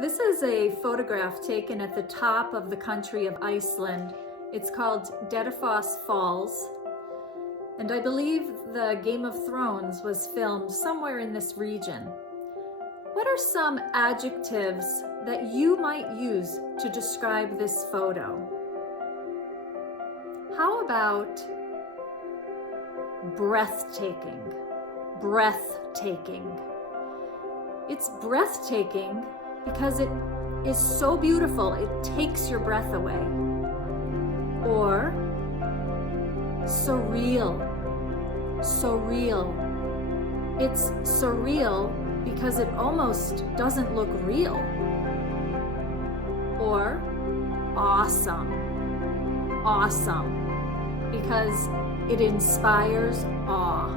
This is a photograph taken at the top of the country of Iceland. It's called Detifoss Falls. And I believe the Game of Thrones was filmed somewhere in this region. What are some adjectives that you might use to describe this photo? How about breathtaking? Breathtaking. It's breathtaking because it is so beautiful, it takes your breath away. Or surreal. Surreal. It's surreal because it almost doesn't look real. Or awesome. Awesome. Because it inspires awe.